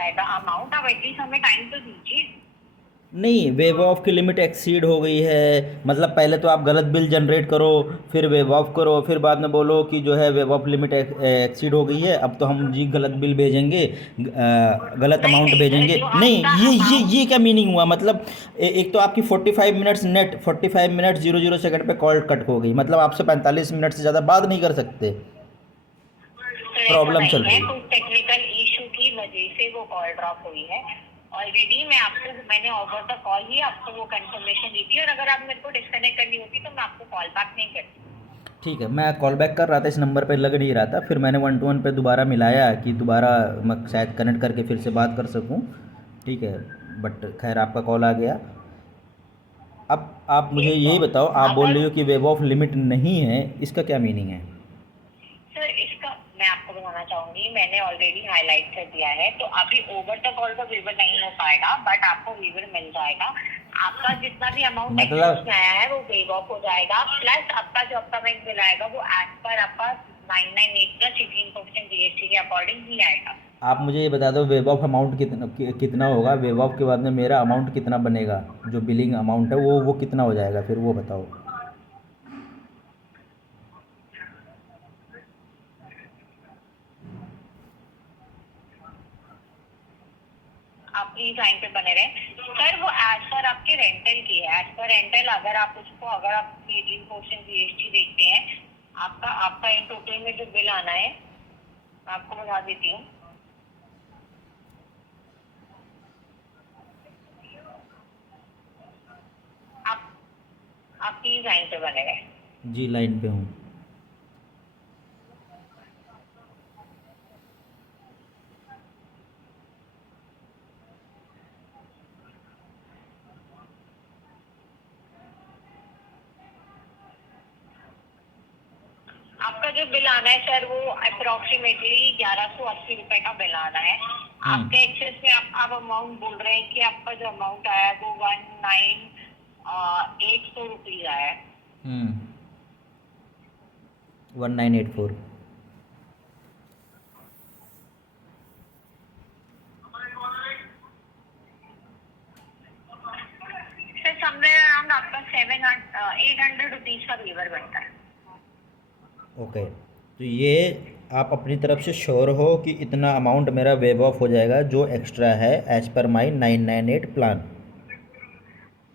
जाएगा अमाउंट, आप एटलीस्ट हमें टाइम तो दीजिए। नहीं, वेव ऑफ की लिमिट एक्सीड हो गई है। मतलब पहले तो आप गलत बिल जनरेट करो, फिर वेव ऑफ करो, फिर बाद में बोलो कि जो है वेव ऑफ लिमिट एक्सीड हो गई है, अब तो हम जी गलत बिल भेजेंगे, गलत नहीं अमाउंट नहीं, भेजेंगे। जो नहीं, आपका ये अमाउंट। क्या मीनिंग हुआ? मतलब एक तो आपकी 45 मिनट्स नेट, 45 मिनट 00 सेकंड पे कॉल कट हो गई, मतलब आपसे 45 मिनट से ज़्यादा बात नहीं कर सकते, सर ऐसा प्रॉब्लम नहीं चल है, रही। कुछ टेक्निकल इशू की वजह से वो कॉल ड्रॉप हुई है। ऑलरेडी मैंने ओवर द कॉल ही आपको वो कंफर्मेशन दी थी, और अगर आप मेरे को डिस्कनेक्ट करनी होती तो मैं आपको कॉल बैक नहीं करती। ठीक है, मैं कॉल बैक कर रहा था, इस नंबर पे लग नहीं रहा था, फिर मैंने 1 to 1 पे दोबारा मिलाया कि दोबारा मैं शायद कनेक्ट करके फिर से बात कर सकूं। ठीक है, बट खैर आपका कॉल आ गया। अब आप मुझे यस यही सर। बताओ, आप बोल अगर रही हो कि वेव ऑफ लिमिट नहीं है, इसका क्या मीनिंग है? सर इसका मैं आपको बताना चाहूंगी, मैंने ऑलरेडी हाईलाइट कर दिया है, तो अभी ओवर द कॉल का वेवर नहीं हो पाएगा, बट आपको वेवर मिल जाएगा। आपका जितना भी अमाउंट एक्सेस मतलब में आया है वो वेव ऑफ हो जाएगा, प्लस आपका जो अपकमिंग बिल आएगा वो एज पर आपका 998 प्लस 18% जीएसटी के अकॉर्डिंग ही आएगा। आप मुझे ये बता दो, वेव ऑफ अमाउंट कितना होगा? वेव ऑफ के बाद में मेरा अमाउंट कितना बनेगा? जो बिलिंग अमाउंट है वो कितना हो जाएगा फिर, वो बताओ। आप प्लीज लाइन पे बने रहे सर। वो एज पर आपके रेंटल की है, एज पर रेंटल अगर आप 18% जीएसटी देखते हैं, आपका आपका इन टोटल में जो बिल आना है मैं आपको बता देती हूँ। आप आप प्लीज लाइन पे बने रहे। जी, लाइन पे हूँ। आपका जो बिल आना है सर वो अप्रोक्सीमेटली 1180 रुपए का बिल आना है। हम्म। आपके एक्सेस में आप अमाउंट बोल रहे हैं कि आपका जो अमाउंट आया है वो 19,800 रुपीज आया है। हम्म। 1984। सर समवेयर अराउंड आपका 800 रुपीज का वेवर बनता है। ओके, तो ये आप अपनी तरफ से श्योर हो कि इतना अमाउंट मेरा वेव ऑफ हो जाएगा जो एक्स्ट्रा है, एज पर माई 998 प्लान?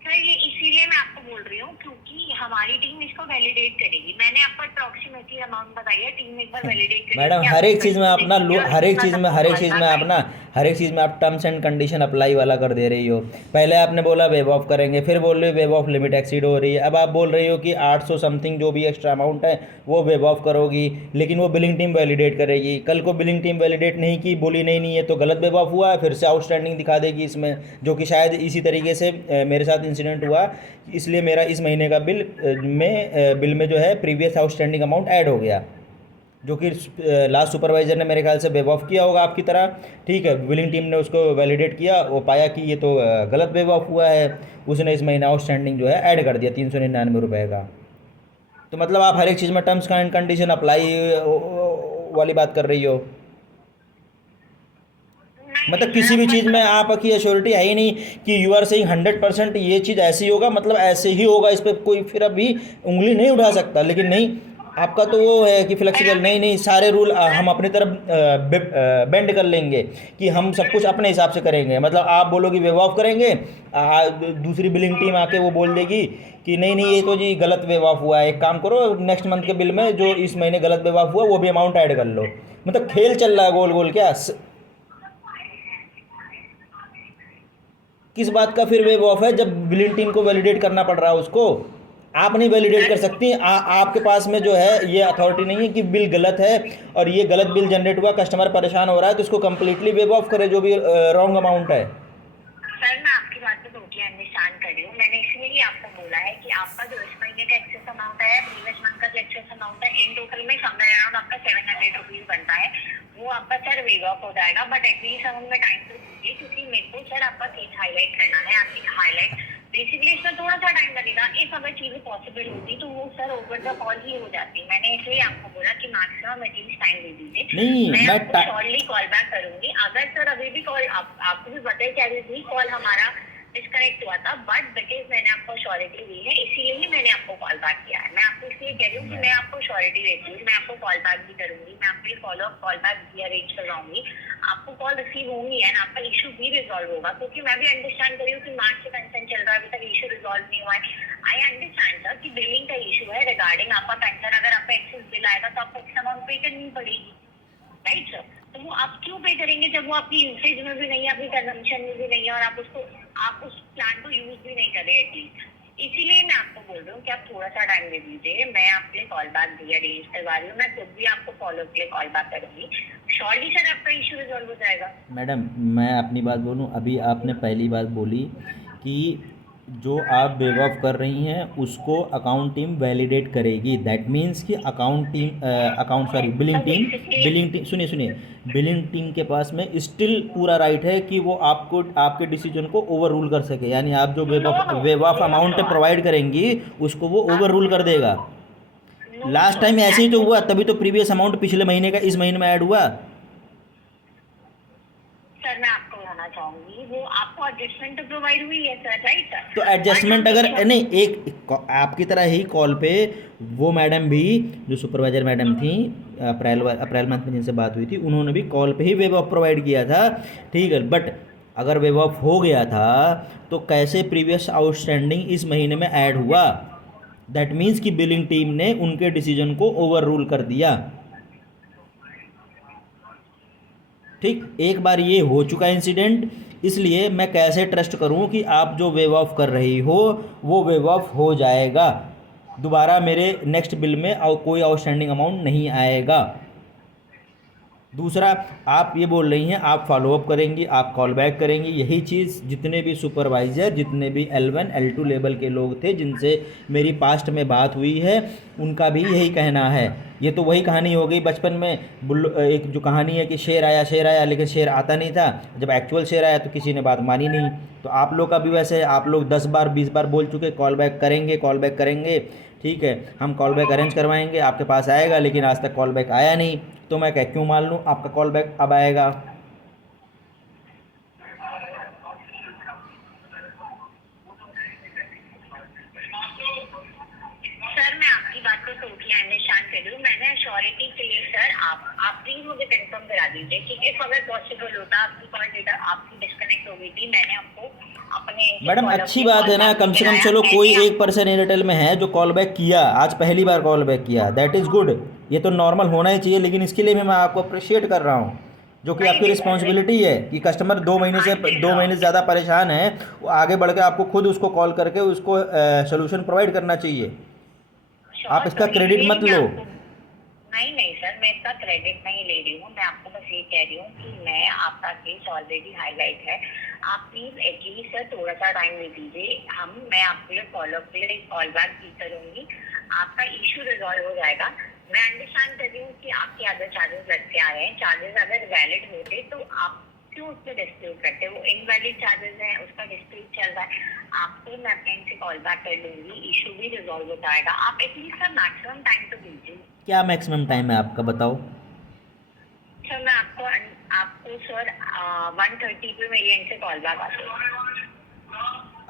सर ये इसीलिए मैं आपको बोल रही हूँ क्योंकि हमारी टीम इसको वैलिडेट करेगी। मैंने आपको अप्रोक्सीमेटली अमाउंट बताई है, टीम एक बार वैलिडेट करेगी मैडम, कि हर आपके एक चीज़ बिल में को आप ना देखते हुए और हर एक जितना चीज़ में सबको हर एक चीज़ कॉल में बैक आप ना आएगी। हर एक चीज़ में आप टर्म्स एंड कंडीशन अप्लाई वाला कर दे रही हो। पहले आपने बोला वेव ऑफ करेंगे, फिर बोल रहे हो वेव ऑफ लिमिट एक्सीड हो रही है, अब आप बोल रही हो कि 800 समथिंग जो भी एक्स्ट्रा अमाउंट है वो वेव ऑफ करोगी, लेकिन वो बिलिंग टीम वैलिडेट करेगी। कल को बिलिंग टीम वैलिडेट नहीं की, बोली नहीं नहीं, ये तो गलत वेव ऑफ हुआ है, फिर से आउटस्टैंडिंग दिखा देगी इसमें, जो कि शायद इसी तरीके से मेरे साथ इंसिडेंट हुआ, इसलिए मेरा इस महीने का बिल में जो है प्रीवियस आउटस्टैंडिंग अमाउंट ऐड हो गया, जो कि लास्ट सुपरवाइजर ने मेरे ख्याल से वेव ऑफ किया होगा आपकी तरह। ठीक है, बिलिंग टीम ने उसको वैलिडेट किया, वो पाया कि ये तो गलत वेव ऑफ हुआ है, उसने इस महीने आउटस्टैंडिंग जो है ऐड कर दिया 399 रुपये का। तो मतलब आप हर एक चीज़ में टर्म्स एंड कंडीशन अप्लाई वाली बात कर रही हो? नहीं नहीं मतलब सर, किसी भी आपका चीज़ में आपकी एश्योरिटी है ही नहीं कि यू आर सेइंग 100% ये चीज़ ऐसे ही होगा, मतलब ऐसे ही होगा, इस पर कोई फिर अभी उंगली नहीं उठा सकता। लेकिन नहीं, आपका तो वो है कि सर फ्लेक्सिबल, आप नहीं नहीं, सारे रूल हम सर अपनी तरफ बेंड कर लेंगे, कि हम सब कुछ अपने हिसाब से करेंगे। मतलब आप बोलोगी वेव ऑफ करेंगे, दूसरी बिलिंग टीम आके वो बोल देगी कि नहीं नहीं, ये तो जी गलत वेव ऑफ हुआ है, एक काम करो नेक्स्ट मंथ के बिल में जो इस महीने गलत वेव ऑफ हुआ वो भी अमाउंट ऐड कर लो। मतलब खेल चल रहा है गोल गोल क्या? किस बात का फिर वेव ऑफ है जब बिलिंग टीम को वैलिडेट करना पड़ रहा है उसको? आप नहीं वैलिडेट कर सर सकती, आपके पास में जो है ये अथॉरिटी नहीं है कि बिल गलत है और ये गलत बिल जनरेट हुआ, कस्टमर परेशान हो रहा है तो इसको कंप्लीटली वेव ऑफ करे जो भी रॉन्ग अमाउंट है। सर मैं आपकी बात को टोटली अंडरस्टैंड कर रही हूँ। मैंने इसलिए ही आपको बोला है कि आपका जो इस महीने का एक्सेस अमाउंट है, प्रीवियस मंथ का जो एक्सेस अमाउंट है, इन टोटल में समवेयर अराउंड आपका 700 रुपीज बनता है। वो आपका सर वेव ऑफ हो जाएगा, बट एटलीस्ट हम हमें टाइम तो दीजिए क्योंकि मेरे को सर आपका केस हाईलाइट करना है, आपकी हाईलाइट बेसिकली इसमें थोड़ा सा टाइम लगेगा। इफ अगर चीजें पॉसिबल होती तो वो सर ओवर द कॉल ही हो जाती। मैंने इसलिए आपको बोला कि मैक्सिमम एटलीस्ट टाइम दे दीजिए, नहीं मैं मैं आपको श्योरली कॉल बैक करूंगी। अगर सर अभी भी कॉल आपको भी पता है कि अभी भी कॉल हमारा डिस्कनेक्ट हुआ था, बट बिकॉज मैंने आपको श्योरिटी दी है इसीलिए ही मैंने आपको कॉल बैक किया है। मैं आपको इसलिए कह रही हूँ कि मैं आपको श्योरिटी देती हूँ, मैं आपको कॉल बैक भी करूंगी, मैं आपके लिए फॉलो अप कॉल बैक भी अरेंज करवाऊंगी, आपको कॉल रिसीव होंगी एंड आपका इशू भी रिजॉल्व होगा। क्योंकि मैं भी अंडरस्टैंड कर रही हूँ कि मार्च से कंसर्न चल रहा है, अभी तक इशू रिजॉल्व नहीं हुआ है। आई अंडरस्टैंड सर कि बिलिंग का इशू है रिगार्डिंग आपका कंसर्न। अगर आपका एक्सेस बिल आएगा तो आपको एक्स अमाउंट पे करनी पड़ेगी, राइट सर। तो वो आप क्यों पे करेंगे जब वो आपकी यूसेज में भी नहीं है, आपकी कंजम्पशन में भी नहीं है और आप उस प्लान को यूज भी नहीं कर रहे एटलीस्ट। इसीलिए मैं आपको बोल रही हूँ कि आप थोड़ा सा टाइम दे दीजिए, मैं आपके लिए कॉल बैक भी अरेंज करवा रही हूँ, मैं खुद भी आपको फॉलो के लिए कॉल बैक करूंगी। श्योरली सर आपका इशू रिजॉल्व हो जाएगा। मैडम मैं अपनी बात बोलूं, अभी आपने पहली बात बोली कि जो आप वेव ऑफ कर रही हैं उसको अकाउंट टीम वैलिडेट करेगी। दैट मीन्स कि अकाउंट सॉरी तो बेसिकली बिलिंग टीम, सुनिए, बिलिंग टीम के पास में स्टिल पूरा राइट है कि वो आपको आपके डिसीजन को ओवर रूल कर सके। यानी आप जो no no wave of no amount sir, provide करेंगी उसको वो ओवर रूल कर देगा। नो लास्ट टाइम सर ऐसे ही तो हुआ, एक्चुअली तभी तो प्रीवियस अमाउंट पिछले महीने का इस महीने में ऐड हुआ। सर मैं आपको बताना चाहूंगी वो आपको एडजस्टमेंट तो प्रोवाइड हुई है सर, राइट सर। तो बट हम एडजस्टमेंट अगर देखिए नहीं, आपकी तरह ही कॉल पे वो मैडम भी, जो सुपरवाइजर मैडम थी, अप्रैल मंथ में जिनसे बात हुई थी, उन्होंने भी कॉल पे ही वेब ऑफ प्रोवाइड किया था। ठीक है, बट अगर वेब ऑफ हो गया था तो कैसे प्रीवियस आउटस्टैंडिंग इस महीने में ऐड हुआ? दैट मीन्स कि बिलिंग टीम ने उनके डिसीजन को ओवर रूल कर दिया। ठीक, एक बार ये हो चुका इंसिडेंट, इसलिए मैं कैसे ट्रस्ट करूं कि आप जो वेव ऑफ कर रही हो वो वेव ऑफ हो जाएगा, दोबारा मेरे नेक्स्ट बिल में कोई आउटस्टैंडिंग अमाउंट नहीं आएगा। दूसरा, आप ये बोल रही हैं आप फॉलोअप करेंगी, आप कॉल बैक करेंगी। यही चीज़ जितने भी सुपरवाइज़र, जितने भी L1 L2 लेवल के लोग थे जिनसे मेरी पास्ट में बात हुई है, उनका भी यही कहना है। ये तो वही कहानी हो गई बचपन में, एक जो कहानी है कि शेर आया लेकिन शेर आता नहीं था, जब एक्चुअल शेर आया तो किसी ने बात मानी नहीं। तो आप लोग का भी वैसे, आप लोग 10 बार 20 बार बोल चुके कॉल बैक करेंगे, कॉल बैक करेंगे। ठीक है, हम कॉल बैक अरेंज करवाएंगे, आपके पास आएगा, लेकिन आज तक कॉल बैक आया नहीं। तो मैं क्या क्यों मान लूँ आपका कॉल बैक अब आएगा? सर मैं आपकी बात को टोटली अंडरस्टैंड कर रही हूँ। मैंने श्योरिटी के लिए सर आप प्लीज मुझे कंफर्म करा दीजिए कि इफ अगर पॉसिबल होता, आपकी कॉल डेटा आपकी डिस्कनेक्ट हो गई थी, मैंने आपको अपने मैडम अच्छी बात है ना, कम से कम चलो कोई एक पर्सन एयरटेल में है जो कॉल बैक किया, आज पहली बार कॉल बैक किया, दैट इज़ गुड। ये तो नॉर्मल होना ही चाहिए, लेकिन इसके लिए भी मैं आपको अप्रिशिएट कर रहा हूँ, जो कि नहीं आपकी नहीं सर, रिस्पॉन्सिबिलिटी है कि कस्टमर 2 महीने से ज़्यादा परेशान है, वो आगे बढ़ के आपको खुद उसको कॉल करके उसको सोल्यूशन प्रोवाइड करना चाहिए। आप श्योर इसका सर, क्रेडिट इसलिए मत मैं लो। आपको नहीं नहीं सर, मैं इसका क्रेडिट नहीं ले रही हूँ। मैं आपको बस ये कह रही हूँ कि मैं आपका केस ऑलरेडी हाईलाइट है। आप प्लीज एटलीस्ट सर थोड़ा सा टाइम दे दीजिए, मैं आपके लिए फॉलो अप के लिए कॉल बैक भी करूंगी, आपका इशू रिजॉल्व हो जाएगा। मैं अंडरस्टैंड कर रही हूँ कि आपके अदर चार्जेस लगते आ रहे हैं, चार्जेस अगर वैलिड होते तो आप क्यों उस पर डिस्प्यूट करते हो? इनवैलिड चार्जेस हैं, उसका डिस्प्यूट चल रहा है, आपको मैं अपने से कॉल बैक कर लूंगी, इशू भी रिजॉल्व हो जाएगा। आप एटलीस्ट सर मैक्सिमम टाइम तो दीजिए। क्या मैक्सिमम टाइम है आपका, बताओ? सर मैं आपको आपको सर 1:30 पे मेरी एंड से कॉल बैक आती है।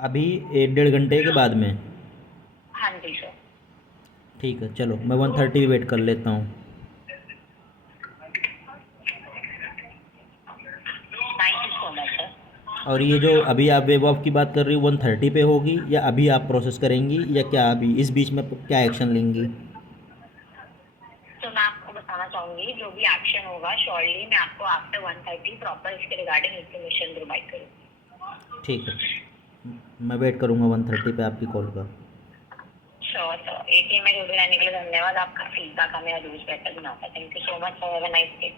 अभी 1 डेढ़ घंटे के बाद में? हाँ जी सर। ठीक है, चलो मैं 1:30 वेट कर लेता हूँ। Thank you so much sir. और ये जो अभी आप वेव ऑफ की बात कर रही हो 1:30 पे होगी, या अभी आप प्रोसेस करेंगी, या क्या अभी इस बीच में क्या एक्शन लेंगी? तो मैं आपको बताना चाहूंगी जो भी एक्शन होगा श्योरली मैं आपको आफ्टर 1:30 प्रॉपर इसके रिगार्डिंग इन्फॉर्मेशन प्रोवाइड करूँगी। ठीक है, मैं वेट करूँगा 1:30 पे आपकी कॉल का। श्योर सर, एटीएम में जुड़े रहने के लिए धन्यवाद। आपका फीडबैक हमें रोज बेहतर बनाता है। Thank you so much sir, have a nice day.